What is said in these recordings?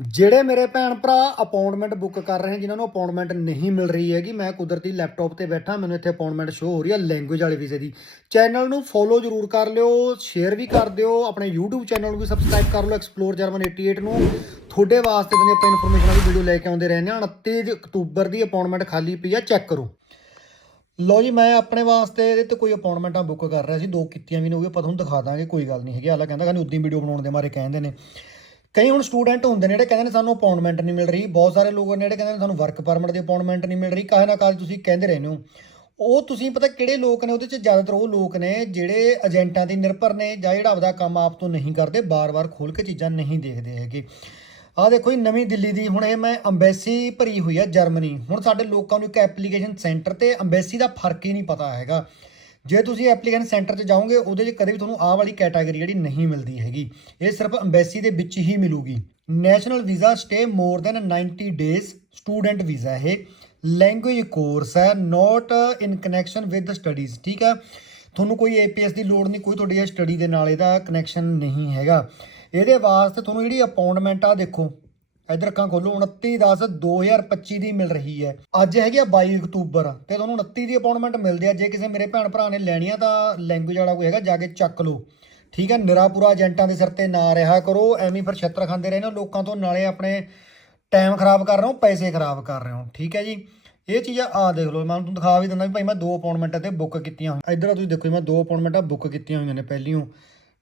ਜਿਹੜੇ ਮੇਰੇ ਭੈਣ ਭਰਾ ਅਪਾਇੰਟਮੈਂਟ ਬੁੱਕ ਕਰ ਰਹੇ ਹਨ ਜਿਨ੍ਹਾਂ ਨੂੰ ਅਪਾਇੰਟਮੈਂਟ ਨਹੀਂ ਮਿਲ ਰਹੀ ਹੈਗੀ, ਮੈਂ ਕੁਦਰਤੀ ਲੈਪਟਾਪ ਤੇ ਬੈਠਾ, ਮੈਨੂੰ ਇੱਥੇ ਅਪਾਇੰਟਮੈਂਟ ਸ਼ੋ ਹੋ ਰਹੀ ਹੈ ਲੈਂਗੁਏਜ ਵਾਲੇ ਵੀਜ਼ੇ ਦੀ। ਚੈਨਲ ਨੂੰ ਫੋਲੋ ਜ਼ਰੂਰ ਕਰ ਲਿਓ ਸ਼ੇਅਰ ਵੀ ਕਰ ਦਿਓ, ਆਪਣੇ YouTube ਚੈਨਲ ਨੂੰ ਵੀ ਸਬਸਕ੍ਰਾਈਬ ਕਰ ਲਓ ਐਕਸਪਲੋਰ ਜਰਮਨ 88 ਨੂੰ। ਤੁਹਾਡੇ ਵਾਸਤੇ ਤਾਂ ਆਪਾਂ ਇਨਫੋਰਮੇਸ਼ਨ ਵਾਲੀ ਵੀਡੀਓ ਲੈ ਕੇ ਆਉਂਦੇ ਰਹਿੰਦੇ ਹਾਂ। 29 ਅਕਤੂਬਰ ਦੀ ਅਪਾਇੰਟਮੈਂਟ ਖਾਲੀ ਪਈ ਆ ਚੈੱਕ ਕਰੋ। ਲੋ ਜੀ, ਮੈਂ ਆਪਣੇ ਵਾਸਤੇ ਇਹਦੇ ਤੇ ਕੋਈ ਅਪਾਇੰਟਮੈਂਟਾਂ ਬੁੱਕ ਕਰ ਰਿਹਾ ਸੀ, ਦੋ ਕੀਤੀਆਂ ਵੀ ਨੇ, ਉਹ ਵੀ ਆਪਾਂ ਤੁਹਾਨੂੰ ਦਿਖਾ ਦਾਂਗੇ, ਕੋਈ ਗੱਲ ਨਹੀਂ ਹੈਗੀ। ਹਾਲਾ ਕਹਿੰਦਾ ਕਹਿੰਦੇ ਉਦੋਂ ਵੀਡੀਓ ਬਣਾਉਣ ਦੇ ਮਾਰੇ ਕਹਿੰਦੇ ਨੇ। ਕਈ ਹੁਣ ਸਟੂਡੈਂਟ ਹੁੰਦੇ ਨੇ ਜਿਹੜੇ ਕਹਿੰਦੇ ਨੇ ਸਾਨੂੰ ਅਪਾਇੰਟਮੈਂਟ ਨਹੀਂ ਮਿਲ ਰਹੀ, ਬਹੁਤ ਸਾਰੇ ਲੋਕ ਨੇ ਜਿਹੜੇ ਕਹਿੰਦੇ ਨੇ ਸਾਨੂੰ ਵਰਕ ਪਰਮਿਟ ਦੀ ਅਪਾਇੰਟਮੈਂਟ ਨਹੀਂ ਮਿਲ ਰਹੀ, ਕਾਹੇ ਨਾ ਕਾਹੇ ਤੁਸੀਂ ਕਹਿੰਦੇ ਰਹਿੰਦੇ ਹੋ। ਉਹ ਤੁਸੀਂ ਪਤਾ ਕਿਹੜੇ ਲੋਕ ਨੇ, ਉਹਦੇ ਚ ਜ਼ਿਆਦਾਤਰ ਉਹ ਲੋਕ ਨੇ ਜਿਹੜੇ ਏਜੰਟਾਂ ਤੇ ਨਿਰਭਰ ਨੇ ਜਾਂ ਜਿਹੜਾ ਆਪਦਾ ਕੰਮ ਆਪ ਤੋਂ ਨਹੀਂ ਕਰਦੇ, ਬਾਰ-ਬਾਰ ਖੋਲ ਕੇ ਚੀਜ਼ਾਂ ਨਹੀਂ ਦੇਖਦੇ ਹੈਗੇ। ਆਹ ਦੇਖੋ ਜੀ, ਨਵੀਂ ਦਿੱਲੀ ਦੀ ਹੁਣ ਇਹ ਮੈਂ ਅੰਬੈਸੀ ਭਰੀ ਹੋਈ ਆ ਜਰਮਨੀ। ਹੁਣ ਸਾਡੇ ਲੋਕਾਂ ਨੂੰ ਇੱਕ ਐਪਲੀਕੇਸ਼ਨ ਸੈਂਟਰ ਤੇ ਅੰਬੈਸੀ ਦਾ ਫ਼ਰਕ ਹੀ ਨਹੀਂ ਪਤਾ ਹੈਗਾ। ਜੇ ਤੁਸੀਂ ਐਪਲੀਕੇਸ਼ਨ ਸੈਂਟਰ 'ਚ ਜਾਓਗੇ, ਉਹਦੇ 'ਚ ਕਦੇ ਵੀ ਤੁਹਾਨੂੰ ਆਹ ਵਾਲੀ ਕੈਟਾਗਰੀ ਜਿਹੜੀ ਨਹੀਂ ਮਿਲਦੀ ਹੈਗੀ। ਇਹ ਸਿਰਫ ਅੰਬੈਸੀ ਦੇ ਵਿੱਚ ਹੀ ਮਿਲੂਗੀ। National visa stay more than 90 days student visa ਇਹ। ਲੈਂਗੁਏਜ ਕੋਰਸ ਹੈ not in connection with studies ਠੀਕ ਹੈ? ਤੁਹਾਨੂੰ ਕੋਈ ਏਪੀਐਸ ਦੀ ਲੋੜ ਨਹੀਂ, ਕੋਈ ਤੁਹਾਡੀ ਸਟੱਡੀ ਦੇ ਨਾਲ ਇਹਦਾ ਕਨੈਕਸ਼ਨ ਨਹੀਂ ਹੈਗਾ। ਇਹਦੇ ਵਾਸਤੇ ਤੁਹਾਨੂੰ ਜਿਹੜੀ ਅਪਾਇੰਟਮੈਂਟ ਆ, ਦੇਖੋ ਇਧਰ ਅੱਖਾਂ ਖੋਲੋ 29 10 2025 ਦੀ ਮਿਲ ਰਹੀ ਹੈ। ਅੱਜ ਹੈਗੀ ਆ 22 ਅਕਤੂਬਰ, ਤੇ ਤੁਹਾਨੂੰ 29 ਦੀ ਅਪਾਇੰਟਮੈਂਟ ਮਿਲਦੀ ਆ। ਜੇ ਕਿਸੇ ਮੇਰੇ ਭੈਣ ਭਰਾ ਨੇ ਲੈਣੀ ਆ ਤਾਂ ਲੈਂਗੁਏਜ ਵਾਲਾ ਕੋਈ ਹੈਗਾ, ਜਾ ਕੇ ਚੱਕ ਲਓ। ਠੀਕ ਹੈ ਨਿਰਾਪੁਰਾ ਏਜੰਟਾਂ ਦੇ ਸਿਰ ਤੇ ਨਾ ਰਿਹਾ ਕਰੋ, ਐਵੇਂ ਫਿਰ ਛੱਤਰ ਖਾਂਦੇ ਰਹਿਣਾ ਲੋਕਾਂ ਤੋਂ ਨਾਲੇ ਆਪਣੇ ਟਾਈਮ ਖਰਾਬ ਕਰ ਰਹੇ ਹੋ, ਪੈਸੇ ਖਰਾਬ ਕਰ ਰਹੇ ਹੋ। ਠੀਕ ਹੈ ਜੀ? ਇਹ ਚੀਜ਼ਾਂ ਆ ਦੇਖ ਲਓ, ਮੈਂ ਤੁਹਾਨੂੰ ਦਿਖਾ ਵੀ ਦਿੰਦਾ ਵੀ ਭਾਈ ਮੈਂ ਦੋ ਅਪਾਇੰਟਮੈਂਟਾਂ ਤੇ ਬੁੱਕ ਕੀਤੀਆਂ ਹੋਈਆਂ। ਇਧਰ ਤੁਸੀਂ ਦੇਖੋ ਜੀ, ਮੈਂ ਦੋ ਅਪਾਇੰਟਮੈਂਟਾਂ ਬੁੱਕ ਕੀਤੀਆਂ ਹੋਈਆਂ ਨੇ ਪਹਿਲੀਓ।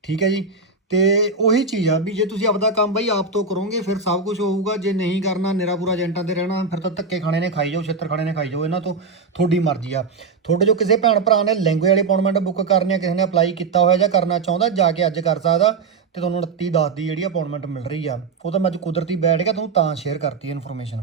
ਠੀਕ ਹੈ ਜੀ? ਤੇ ਉਹੀ ਚੀਜ਼ ਆ ਵੀ ਜੇ ਤੁਸੀਂ ਆਪਦਾ ਕੰਮ ਬਈ ਆਪ ਤੋਂ ਕਰੋਗੇ, ਫਿਰ ਸਭ ਕੁਝ ਹੋਊਗਾ। ਜੇ ਨਹੀਂ ਕਰਨਾ, ਨਿਰਾ ਪੂਰਾ ਏਜੰਟਾਂ ਤੇ ਰਹਿਣਾ, ਫਿਰ ਤਾਂ ਧੱਕੇ ਖਾਣੇ ਨੇ ਖਾਈ ਜਾਓ, ਛਿੱਤਰ ਖਾਣੇ ਨੇ ਖਾਈ ਜਾਓ। ਇਹਨਾਂ ਤੋਂ ਤੁਹਾਡੀ ਮਰਜ਼ੀ ਆ। ਤੁਹਾਡੇ ਜੋ ਕਿਸੇ ਭੈਣ ਭਰਾ ਨੇ ਲੈਂਗੁਏਜ ਵਾਲੀ ਅਪਾਇੰਟਮੈਂਟ ਬੁੱਕ ਕਰਨੀ ਆ, ਕਿਸੇ ਨੇ ਅਪਲਾਈ ਕੀਤਾ ਹੋਇਆ ਜਾਂ ਕਰਨਾ ਚਾਹੁੰਦਾ, ਜਾ ਕੇ ਅੱਜ ਕਰ ਸਕਦਾ ਤੇ ਤੁਹਾਨੂੰ 29 10 ਦੀ ਜਿਹੜੀ ਅਪਾਇੰਟਮੈਂਟ ਮਿਲ ਰਹੀ ਆ। ਉਹ ਤਾਂ ਮੈਂ ਅੱਜ ਕੁਦਰਤੀ ਬੈਠ ਗਿਆ, ਤੁਹਾਨੂੰ ਤਾਂ ਸ਼ੇਅਰ ਕਰਤੀ ਇਨਫੋਰਮੇਸ਼ਨ